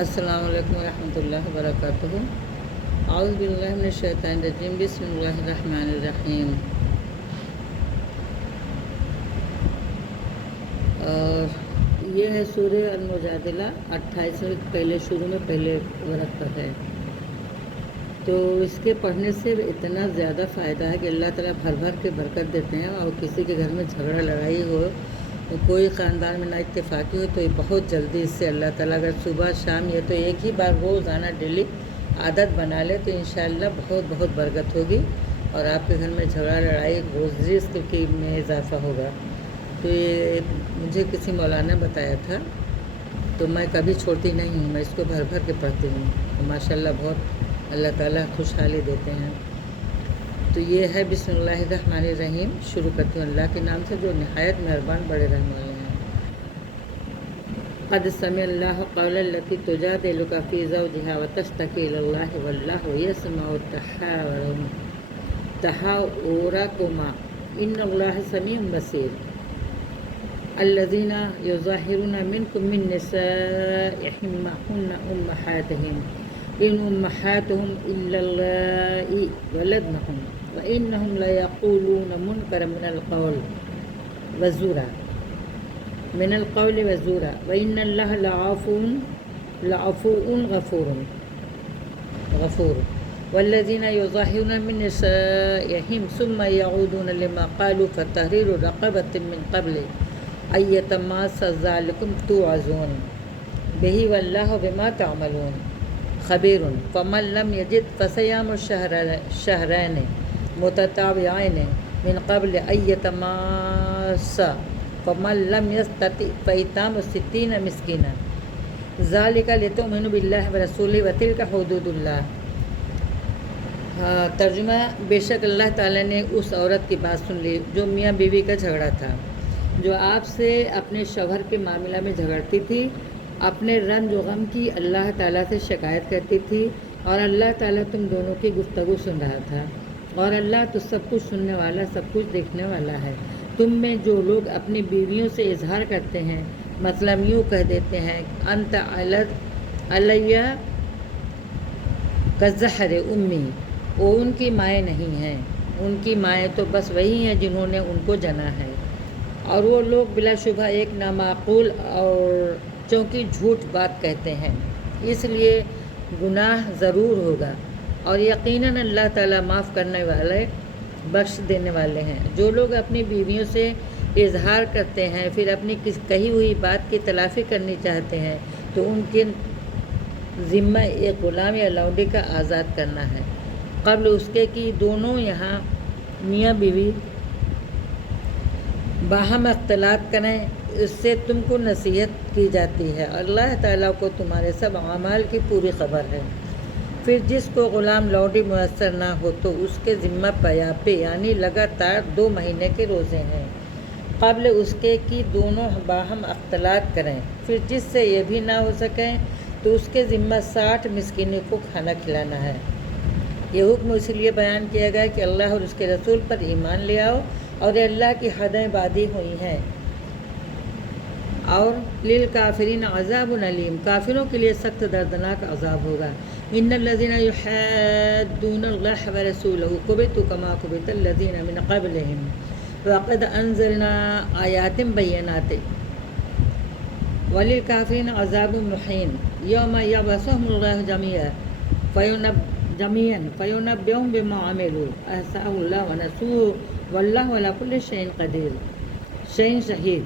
السلام علیکم ورحمۃ اللہ وبرکاتہ۔ اعوذ باللہ من الشیطان الرجیم، بسم اللہ الرحمن الرحیم۔ اور یہ ہے سورہ المجادلہ 28 پہلے شروع میں پہلے ورق پر ہے۔ تو اس کے پڑھنے سے اتنا زیادہ فائدہ ہے کہ اللہ تعالیٰ بھر بھر کے برکت دیتے ہیں۔ اور کسی کے گھر میں جھگڑا لڑائی ہو، کوئی خاندان میں نہ اتفاقی ہو، تو یہ بہت جلدی اس سے اللہ تعالیٰ اگر صبح شام یہ تو ایک ہی بار روزانہ ڈیلی عادت بنا لے تو انشاءاللہ بہت بہت برکت ہوگی، اور آپ کے گھر میں جھگڑا لڑائی رزق کی میں اضافہ ہوگا۔ تو یہ مجھے کسی مولانا نے بتایا تھا، تو میں کبھی چھوڑتی نہیں ہوں، میں اس کو بھر بھر کے پڑھتی ہوں، تو ماشاءاللہ بہت اللہ تعالیٰ خوشحالی دیتے ہیں۔ تو یہ ہے بسم اللہ الرحمن الرحیم، شروع کرتی ہوں اللہ کے نام سے جو نہایت مہربان بڑے رحم والے ہیں۔ قد سمع اللہ قول التی تجادلک فی زوجها وتشتکی الی اللہ واللہ یسمع تحاورکما ان اللہ سمیع بصیر۔ الذین یظاہرون منکم من نسائہم ما ہن امہاتہم ان امہاتہم الا اللائے ولدنہم وإنهم ليقولون منكرا من القول وزورا وإن الله لعفو غفور والذين يظاهرون من نسائهم ثم يعودون لما قالوا فتحرير رقبة من قبل أن يتماسا ذلكم توعظون به والله بما تعملون خبیر۔ فمن لم یجد فصیام الشہرین متتابعین من قبل ان یتماسا فمن لم یستطع فاطعام 60 مسکینا ذلک لتؤمنوا باللہ ورسولہ وتلک حدود اللہ۔ ترجمہ: بے شک اللہ تعالیٰ نے اس عورت کی بات سن لی جو میاں بیوی کا جھگڑا تھا، جو آپ سے اپنے شوہر کے معاملہ میں جھگڑتی تھی، اپنے رنج و غم کی اللہ تعالیٰ سے شکایت کرتی تھی، اور اللہ تعالیٰ تم دونوں کی گفتگو سن رہا تھا، اور اللہ تو سب کچھ سننے والا، سب کچھ دیکھنے والا ہے۔ تم میں جو لوگ اپنی بیویوں سے اظہار کرتے ہیں، مطلب یوں کہہ دیتے ہیں انت علیہ کظہر امی، وہ ان کی مائیں نہیں ہیں، ان کی مائیں تو بس وہی ہیں جنہوں نے ان کو جنا ہے، اور وہ لوگ بلا شبہ ایک نامعقول اور چونکہ جھوٹ بات کہتے ہیں، اس لیے گناہ ضرور ہوگا، اور یقیناً اللہ تعالیٰ معاف کرنے والے، بخش دینے والے ہیں۔ جو لوگ اپنی بیویوں سے اظہار کرتے ہیں پھر اپنی کہی ہوئی بات کی تلافی کرنی چاہتے ہیں تو ان کے ذمہ ایک غلام یا لونڈی کا آزاد کرنا ہے، قبل اس کے کہ دونوں یہاں میاں بیوی باہم اختلاط کریں۔ اس سے تم کو نصیحت کی جاتی ہے، اللہ تعالیٰ کو تمہارے سب اعمال کی پوری خبر ہے۔ پھر جس کو غلام لونڈی میسر نہ ہو تو اس کے ذمہ پیاپے یعنی لگاتار 2 مہینے کے روزے ہیں، قبل اس کے کہ دونوں باہم اختلاط کریں۔ پھر جس سے یہ بھی نہ ہو سکیں تو اس کے ذمہ 60 مسکینوں کو کھانا کھلانا ہے۔ یہ حکم اس لیے بیان کیا گیا کہ اللہ اور اس کے رسول پر ایمان لے آؤ، اور اللہ کی حدیں بادی ہوئی ہیں، اور للکافرین عذاب علیم، کافروں کے لیے سخت دردناک عذاب ہوگا۔ ان الذین یحادون اللہ ورسولہ کبتوا کما کبت الذین من قبلہم وقد انزلنا آیات بینات وللکافرین عذاب مہین یوم یبعثہم اللہ جميعا فینبئہم بما عملوا احصاہ اللہ ونسوہ واللہ علی کل شیء قدیر۔ شہید۔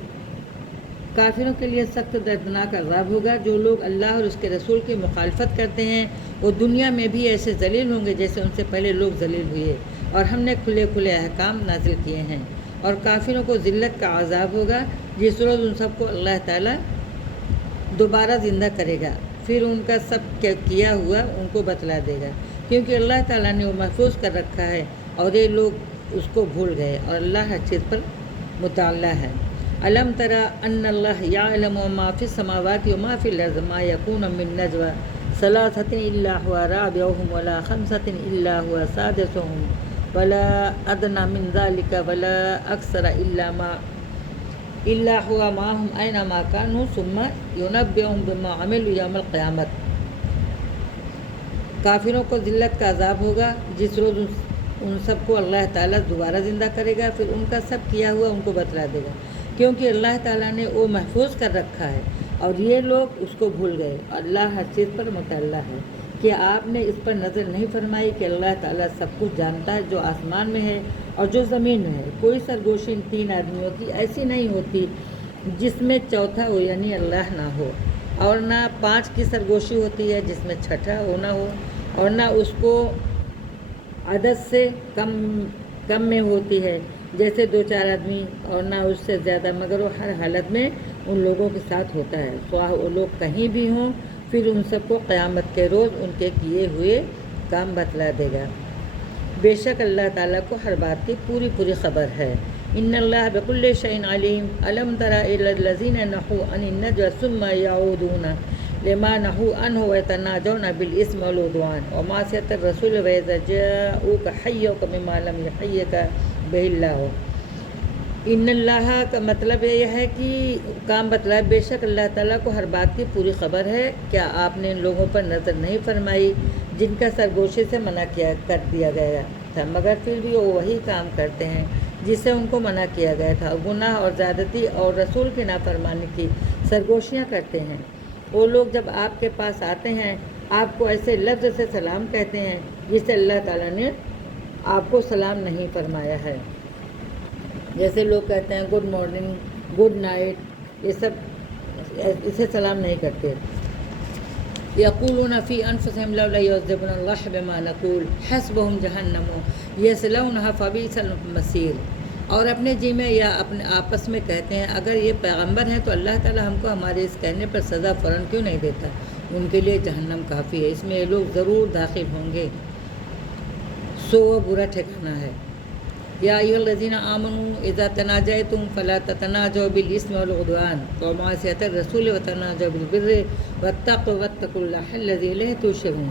کافروں کے لیے سخت دردناک عذاب ہوگا۔ جو لوگ اللہ اور اس کے رسول کی مخالفت کرتے ہیں وہ دنیا میں بھی ایسے ذلیل ہوں گے جیسے ان سے پہلے لوگ ذلیل ہوئے، اور ہم نے کھلے کھلے احکام نازل کیے ہیں۔ اور کافروں کو ذلت کا عذاب ہوگا جس روز ان سب کو اللہ تعالیٰ دوبارہ زندہ کرے گا، پھر ان کا سب کیا ہوا ان کو بتلا دے گا، کیونکہ اللہ تعالیٰ نے وہ محفوظ کر رکھا ہے اور یہ لوگ اس کو بھول گئے، اور اللہ ہر چیز پر مطلع ہے۔ الم تر ان اللہ یعلم ما فی السماوات وما فی الارض ما یکون من نجوى ثلاثۃ الا هو رابعهم ولا خمسۃ الا هو سادسهم ولا ادنى من ذلك ولا اکثر الا الا ہوا معہم اینما کانوا ثم ینبئہم بما عملوا یوم القیامت۔ کافروں کو ذلت کا عذاب ہوگا جس روز ان سب کو اللہ تعالیٰ دوبارہ زندہ کرے گا، پھر ان کا سب کیا ہوا ان کو بتلا دے گا، کیونکہ اللہ تعالیٰ نے وہ محفوظ کر رکھا ہے اور یہ لوگ اس کو بھول گئے۔ اللہ ہر چیز پر مطلع ہے۔ کہ آپ نے اس پر نظر نہیں فرمائی کہ اللہ تعالیٰ سب کچھ جانتا ہے جو آسمان میں ہے اور جو زمین میں ہے۔ کوئی سرگوشی ان تین آدمیوں کی ایسی نہیں ہوتی جس میں چوتھا ہو یعنی اللہ نہ ہو، اور نہ 5 کی سرگوشی ہوتی ہے جس میں چھٹا ہو نہ ہو، اور نہ اس کو عدد سے کم میں ہوتی ہے جیسے 2-4 آدمی، اور نہ اس سے زیادہ، مگر وہ ہر حالت میں ان لوگوں کے ساتھ ہوتا ہے، خواہ وہ لوگ کہیں بھی ہوں، پھر ان سب کو قیامت کے روز ان کے کیے ہوئے کام بتلا دے گا۔ بے شک اللہ تعالیٰ کو ہر بات کی پوری خبر ہے۔ ان اللہ بکل شیء علیم۔ الم تر الی الذین نہوا عن النجوى ثم یعودون لما نہوا عنہ ویتناجون بالاثم والعدوان ومعصیۃ الرسول واذا جاؤوک حیوک بما لم یحیک بہ اللہ۔ ان اللہ کا مطلب یہ ہے کہ کام بتلائے، بے شک اللہ تعالیٰ کو ہر بات کی پوری خبر ہے۔ کیا آپ نے ان لوگوں پر نظر نہیں فرمائی جن کا سرگوشی سے منع کر دیا گیا تھا، مگر پھر بھی وہ وہی کام کرتے ہیں جس سے ان کو منع کیا گیا تھا، گناہ اور زیادتی اور رسول کی نافرمانی کی سرگوشیاں کرتے ہیں۔ وہ لوگ جب آپ کے پاس آتے ہیں آپ کو ایسے لفظ سے سلام کہتے ہیں جس سے اللہ تعالیٰ نے آپ کو سلام نہیں فرمایا ہے، جیسے لوگ کہتے ہیں گڈ مارننگ، گڈ نائٹ، یہ سب اسے سلام نہیں کرتے۔ یقولون فی انفسہم لولا یعذبنا اللہ بما نقول حسبہم جہنم یصلونہا فبئس المصیر۔ اور اپنے جی میں یا اپنے آپس میں کہتے ہیں اگر یہ پیغمبر ہیں تو اللہ تعالیٰ ہم کو ہمارے اس کہنے پر سزا فوراً کیوں نہیں دیتا، ان کے لیے جہنم کافی ہے، اس میں یہ لوگ ضرور داخل ہوں گے، سو وہ برا ٹھکانہ ہے۔ یا ایھا الذین آمنوا اذا تناجیتم فلا تتناجوا بالاثم والعدوان ومعصیۃ الرسول وتناجوا بالبر والتقوى واتقوا اللہ الذی الیہ تحشرون۔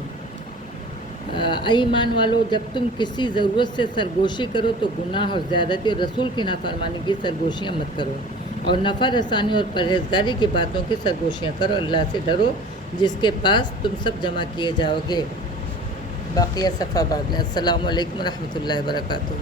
اے ایمان والو، جب تم کسی ضرورت سے سرگوشی کرو تو گناہ اور زیادتی اور رسول کی نافرمانی کی سرگوشیاں مت کرو، اور نفع رسانی اور پرہیزگاری کی باتوں کی سرگوشیاں کرو، اللہ سے ڈرو جس کے پاس تم سب جمع کیے جاؤ گے۔ باقیہ صفحہ بعد میں۔ السلام علیکم ورحمۃ اللہ وبرکاتہ۔